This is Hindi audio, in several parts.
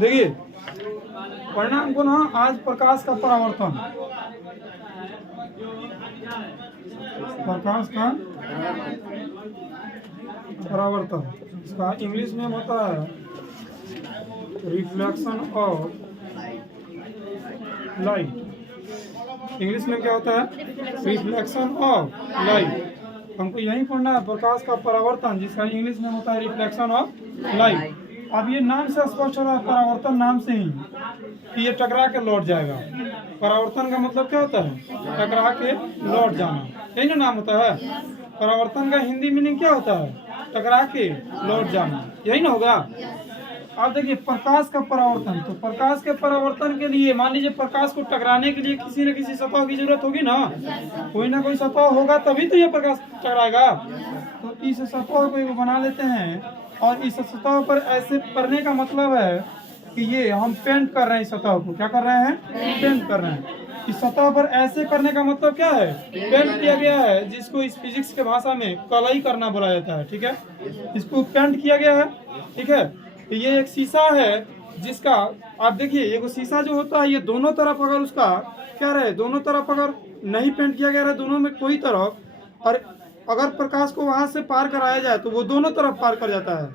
देखिए परिणाम को ना आज प्रकाश का परावर्तन, प्रकाश का परावर्तन, इसका इंग्लिश में होता है रिफ्लेक्शन ऑफ लाइट। इंग्लिश में क्या होता है? Reflection of light. हमको यही पढ़ना है, प्रकाश का परावर्तन, जिसका इंग्लिश में होता है रिफ्लेक्शन ऑफ लाइट। अब ये नाम से स्पष्ट हो रहा है, परावर्तन नाम से ही, कि ये टकरा के लौट जाएगा। परावर्तन का मतलब क्या होता है? टकरा के लौट जाना, यही ना नाम होता है। परावर्तन का हिंदी मीनिंग क्या होता है? टकरा के लौट जाना, यही ना होगा। आप देखिए प्रकाश का परावर्तन, तो प्रकाश के परावर्तन के लिए मान लीजिए प्रकाश को टकराने के लिए किसी न किसी सतह की जरूरत होगी ना, कोई ना कोई सतह होगा तभी तो ये प्रकाश टकराएगा। तो इस सतह को बना लेते हैं, और इस सतह पर ऐसे करने का मतलब है कि ये हम पेंट कर रहे हैं। इस सतह को क्या कर रहे हैं? पेंट कर रहे हैं। इस सतह पर ऐसे करने का मतलब क्या है? पेंट किया गया है, जिसको इस फिजिक्स के भाषा में कलई करना बोला जाता है। ठीक है, इसको पेंट किया गया है। ठीक है, तो ये एक शीशा है जिसका आप देखिए, एक शीशा जो होता है ये दोनों तरफ अगर उसका क्या रहे, दोनों तरफ अगर नहीं पेंट किया गया रहे, दोनों में कोई तरफ, और अगर प्रकाश को वहां से पार कराया जाए तो वो दोनों तरफ पार कर जाता है।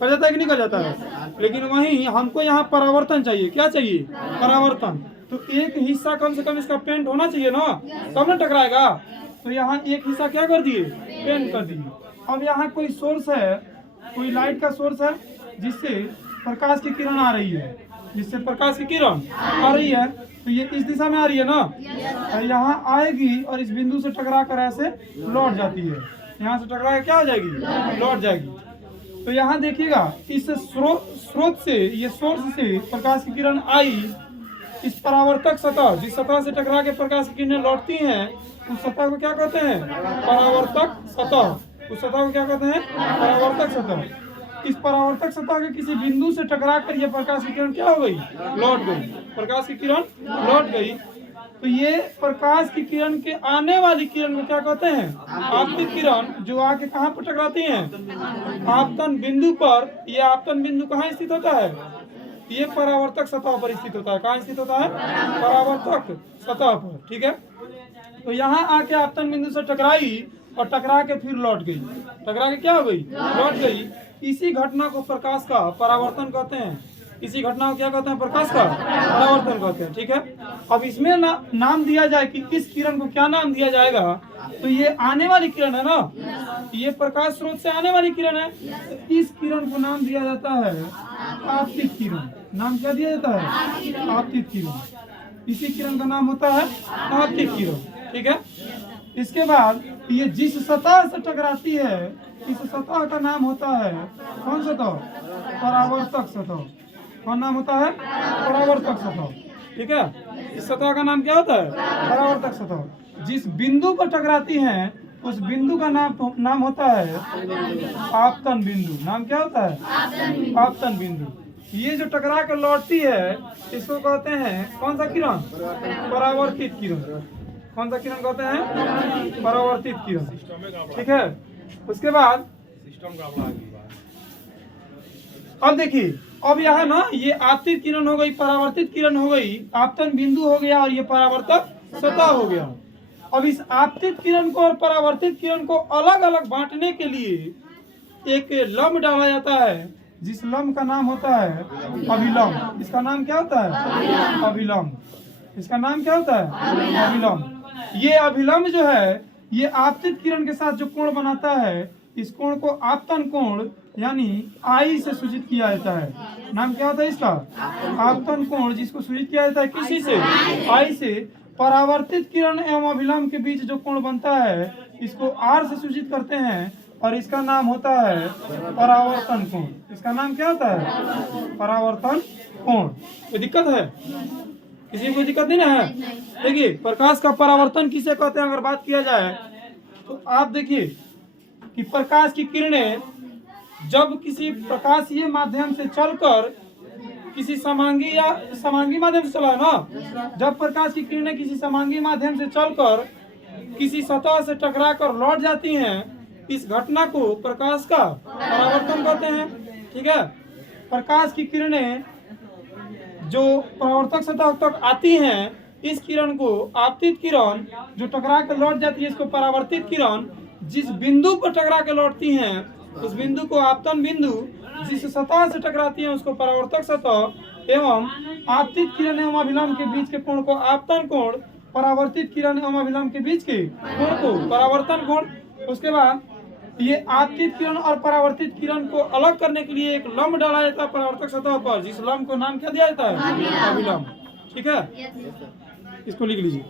कर जाता है कि नहीं कर जाता है? लेकिन वहीं हमको यहाँ परावर्तन चाहिए। क्या चाहिए? परावर्तन। तो एक हिस्सा कम से कम इसका पेंट होना चाहिए ना, तब ना टकराएगा। तो यहाँ एक हिस्सा क्या कर दिए? पेंट कर दिए। अब यहाँ कोई सोर्स है, कोई लाइट का सोर्स है, जिससे प्रकाश की किरण आ रही है, जिससे प्रकाश की किरण आ रही है। तो ये इस दिशा में आ रही है ना, यहाँ आएगी और इस बिंदु से टकरा कर ऐसे लौट जाती है। यहाँ से टकरा के क्या हो जाएगी? लौट जाएगी। तो यहाँ देखिएगा, इस स्रोत से, ये सोर्स से प्रकाश की किरण आई, इस परावर्तक सतह, जिस सतह से टकरा के प्रकाश की किरणें लौटती हैं, उस सतह को क्या कहते हैं? परावर्तक सतह। उस सतह को क्या कहते हैं? परावर्तक सतह। इस परावर्तक सतह के किसी बिंदु से टकरा कर ये प्रकाश की किरण क्या हो गई? लौट गई। प्रकाश की किरण लौट गई। तो ये प्रकाश की किरण के आने वाली किरण को क्या कहते हैं? आपतित किरण, जो आके कहाँ पर टकराती हैं? आपतन बिंदु पर। ये आपतन बिंदु कहाँ स्थित होता है? ये परावर्तक सतह पर स्थित होता है। कहाँ स्थित होता है? परावर्तक सतह पर। ठीक है, तो यहाँ आके आपतन बिंदु से टकराई और टकरा के फिर लौट गई। टकरा के क्या हो गई? लौट गई। इसी घटना को प्रकाश का परावर्तन कहते हैं। इसी घटना को क्या कहते हैं? प्रकाश का परावर्तन कहते हैं। ठीक है, अब इसमें नाम दिया जाए कि इस किरण को क्या नाम दिया जाएगा, तो ये आने वाली किरण है ना, ये प्रकाश स्रोत से आने वाली किरण है। तो इस किरण को नाम दिया जाता है आपतित किरण। नाम क्या दिया जाता है? आपतित किरण। इसी किरण का नाम होता है आपतित किरण। ठीक है, इसके बाद ये जिस सतह से टकराती है, इस सतह का नाम होता है कौन सतह? परावर्तक सतह। कौन नाम होता है? परावर्तक सतह। ठीक है, इस सतह का नाम क्या होता है? परावर्तक सतह। जिस बिंदु पर टकराती हैं, उस बिंदु का नाम होता है आपतन बिंदु। नाम क्या होता है? आपतन बिंदु। ये जो टकरा कर लौटती है, इसको कहते हैं कौन सा किरण? परावर्तित किरण। कौन सा किरण कहते हैं? परावर्तित किरण। ठीक है, उसके बाद अब देखिए, अब यह ना, ये आपतित किरण हो गई, परावर्तित किरण हो गई, आपतन बिंदु हो गया, और ये परावर्तक सतह हो गया। अब इस आपतित किरण को और परावर्तित किरण को अलग अलग बांटने के लिए एक लंब डाला जाता है, जिस लंब का नाम होता है अभिलंब। इसका नाम क्या होता है? अभिलंब। इसका नाम क्या होता है? अभिलंब। ये अभिलंब जो है, ये आपतित किरण के साथ जो कोण बनाता है, इस कोण को आपतन कोण यानी आई से सूचित किया जाता है। नाम क्या होता है इसका? आपतन कोण, जिसको सूचित किया जाता है किसी से? आई से। परावर्तित किरण एवं अभिलंब के बीच जो कोण बनता है, इसको आर से सूचित करते हैं, और इसका नाम होता है परावर्तन कोण। इसका नाम क्या होता है? परावर्तन कोण। कोई दिक्कत है? किसी को कोई दिक्कत नहीं ना है? देखिए, प्रकाश का परावर्तन किसे कहते हैं अगर बात किया जाए, तो आप देखिए कि प्रकाश की किरणें जब किसी प्रकाशीय माध्यम से चलकर किसी समांगी माध्यम से चला ना, जब प्रकाश की किरणें किसी समांगी माध्यम से चलकर किसी सतह से टकरा कर लौट जाती हैं, इस घटना को प्रकाश का परावर्तन कहते हैं। ठीक है। प्रकाश की किरणें जो परावर्तक सतह तक आती हैं, इस किरण को आपतित किरण जो टकरा के लौट जाती है, इसको परावर्तित किरण। जिस बिंदु पर टकरा के लौटती हैं उस बिंदु को आपतन बिंदु, जिस सतह से टकराती है उसको परावर्तक सतह, एवं आपतित किरण एवं अभिलंब के बीच के कोण को आपतन कोण, परावर्तित किरण एवं अभिलंब के बीच के कोण को परावर्तन कोण। उसके बाद ये आपतित किरण और परावर्तित किरण को अलग करने के लिए एक लंब डाला जाता है परावर्तक सतह पर, जिस लंब को नाम क्या दिया जाता है? अभिलंब। ठीक है, इसको लिख लीजिए।